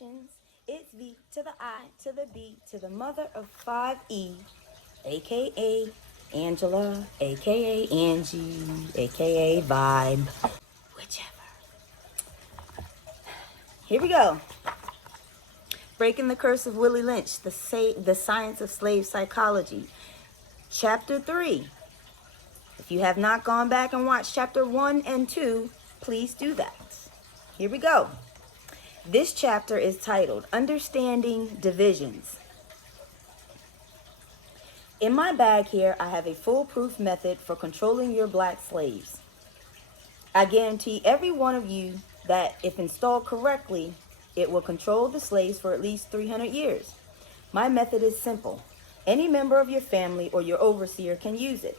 Productions. It's V to the I to the B to the mother of 5E, aka Angela, aka Angie, aka Vibe, whichever. Here we go. Breaking the Curse of Willie Lynch, the Science of Slave Psychology, Chapter 3. If you have not gone back and watched Chapter 1 and 2, please do that. Here we go. This chapter is titled Understanding Divisions. In my bag here, I have a foolproof method for controlling your black slaves. I guarantee every one of you that if installed correctly, it will control the slaves for at least 300 years. My method is simple. Any member of your family or your overseer can use it.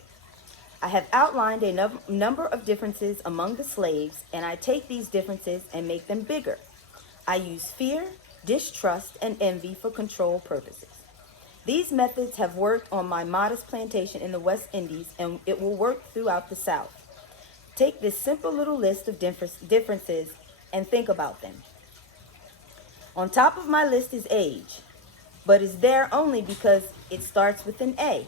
I have outlined a number of differences among the slaves, and I take these differences and make them bigger. I use fear, distrust, and envy for control purposes. These methods have worked on my modest plantation in the West Indies, and it will work throughout the South. Take this simple little list of differences and think about them. On top of my list is age, but is there only because it starts with an A.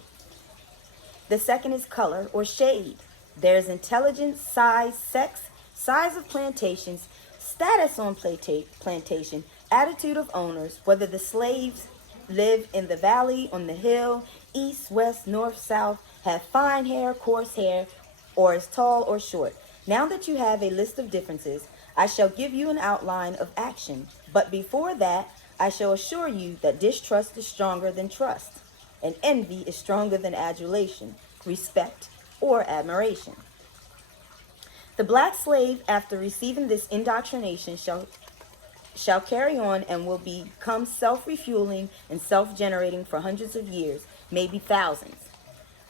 The second is color or shade. There's intelligence, size, sex, size of plantations, status on plantation, attitude of owners, whether the slaves live in the valley, on the hill, east, west, north, south, have fine hair, coarse hair, or is tall or short. Now that you have a list of differences, I shall give you an outline of action. But before that, I shall assure you that distrust is stronger than trust, and envy is stronger than adulation, respect, or admiration. The black slave, after receiving this indoctrination, shall carry on and will become self-refueling and self-generating for hundreds of years, maybe thousands.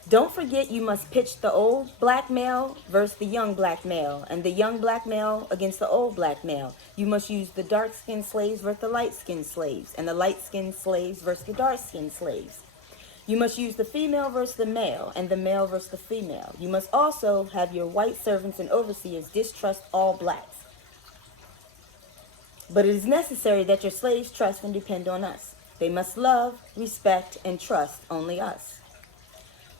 Don't forget you must pitch the old black male versus the young black male, and the young black male against the old black male. You must use the dark-skinned slaves versus the light-skinned slaves, and the light-skinned slaves versus the dark-skinned slaves. You must use the female versus the male, and the male versus the female. You must also have your white servants and overseers distrust all blacks. But it is necessary that your slaves trust and depend on us. They must love, respect, and trust only us.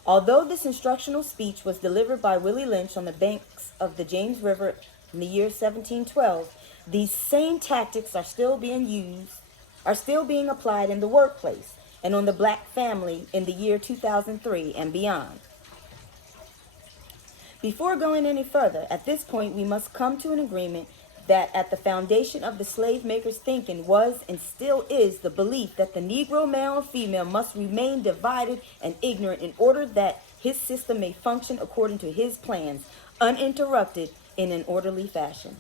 Although this instructional speech was delivered by Willie Lynch on the banks of the James River in the year 1712, these same tactics are still being applied in the workplace and on the black family in the year 2003 and beyond. Before going any further, at this point we must come to an agreement that at the foundation of the slave maker's thinking was and still is the belief that the Negro male and female must remain divided and ignorant in order that his system may function according to his plans, uninterrupted in an orderly fashion.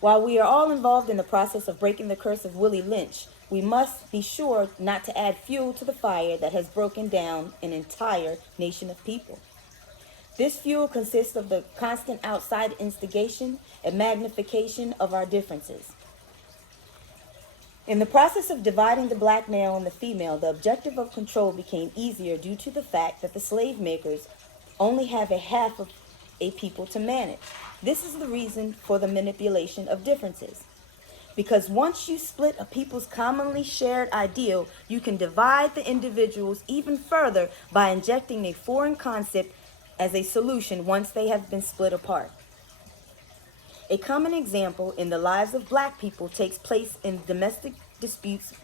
While we are all involved in the process of breaking the curse of Willie Lynch, we must be sure not to add fuel to the fire that has broken down an entire nation of people. This fuel consists of the constant outside instigation and magnification of our differences. In the process of dividing the black male and the female, the objective of control became easier due to the fact that the slave makers only have a half of a people to manage. This is the reason for the manipulation of differences. Because once you split a people's commonly shared ideal, you can divide the individuals even further by injecting a foreign concept as a solution once they have been split apart. A common example in the lives of black people takes place in domestic disputes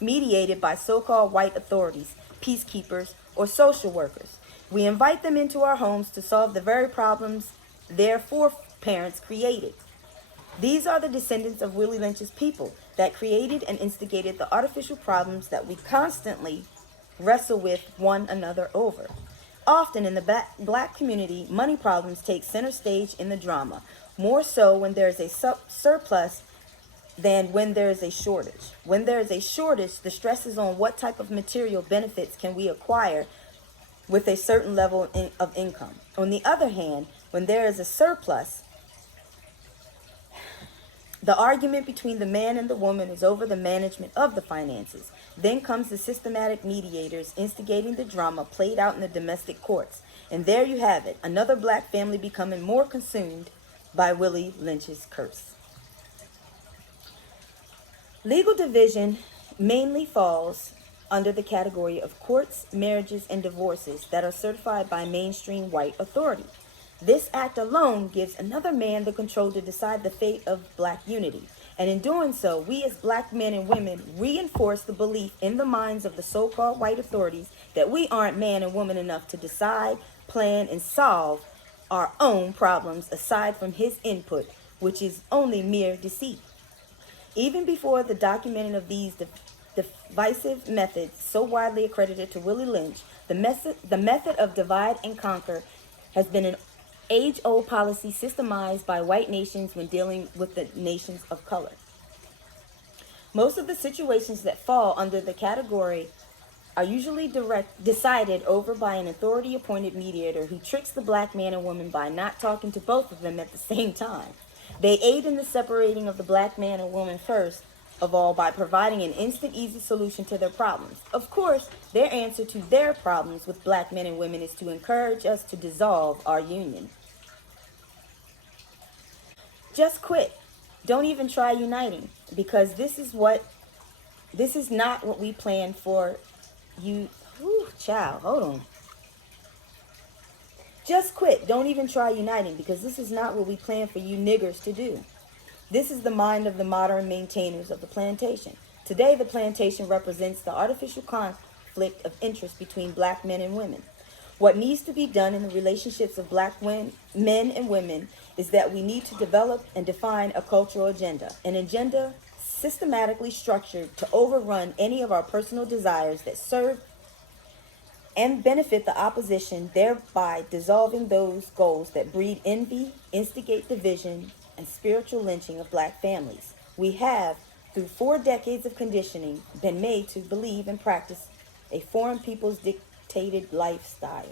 mediated by so-called white authorities, peacekeepers, or social workers. We invite them into our homes to solve the very problems their foreparents created. These are the descendants of Willie Lynch's people that created and instigated the artificial problems that we constantly wrestle with one another over. Often in the black community, money problems take center stage in the drama, more so when there is a surplus than when there is a shortage. When there is a shortage, the stress is on what type of material benefits can we acquire with a certain level of income. On the other hand, when there is a surplus, the argument between the man and the woman is over the management of the finances. Then comes the systematic mediators instigating the drama played out in the domestic courts. And there you have it, another black family becoming more consumed by Willie Lynch's curse. Legal division mainly falls under the category of courts, marriages, and divorces that are certified by mainstream white authority. This act alone gives another man the control to decide the fate of black unity. And in doing so, we as black men and women reinforce the belief in the minds of the so-called white authorities that we aren't man and woman enough to decide, plan, and solve our own problems aside from his input, which is only mere deceit. Even before the documenting of these divisive methods so widely accredited to Willie Lynch, the method of divide and conquer has been an age-old policy systemized by white nations when dealing with the nations of color. Most of the situations that fall under the category are usually decided over by an authority-appointed mediator who tricks the black man and woman by not talking to both of them at the same time. They aid in the separating of the black man and woman first of all by providing an instant, easy solution to their problems. Of course, their answer to their problems with black men and women is to encourage us to dissolve our union. Just quit. Don't even try uniting, because this is not what we planned for you. Ooh, child, hold on. Just quit. Don't even try uniting, because this is not what we planned for you niggers to do. This is the mind of the modern maintainers of the plantation. Today, the plantation represents the artificial conflict of interest between black men and women. What needs to be done in the relationships of black men and women is that we need to develop and define a cultural agenda, an agenda systematically structured to overrun any of our personal desires that serve and benefit the opposition, thereby dissolving those goals that breed envy, instigate division, and spiritual lynching of black families. We have, through 4 decades of conditioning, been made to believe and practice a foreign people's dictated lifestyle.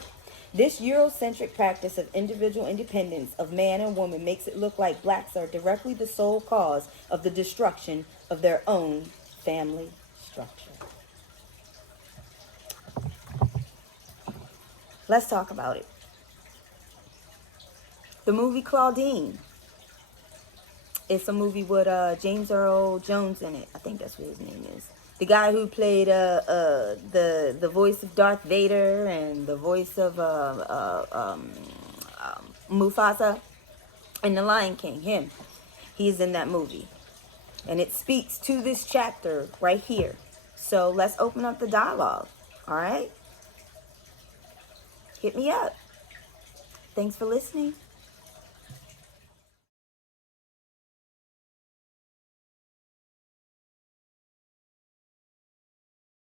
This Eurocentric practice of individual independence of man and woman makes it look like blacks are directly the sole cause of the destruction of their own family structure. Let's talk about it. The movie Claudine. It's a movie with James Earl Jones in it. I think that's what his name is. The guy who played the voice of Darth Vader and the voice of Mufasa in The Lion King. Him. He's in that movie. And it speaks to this chapter right here. So let's open up the dialogue. All right? Hit me up. Thanks for listening.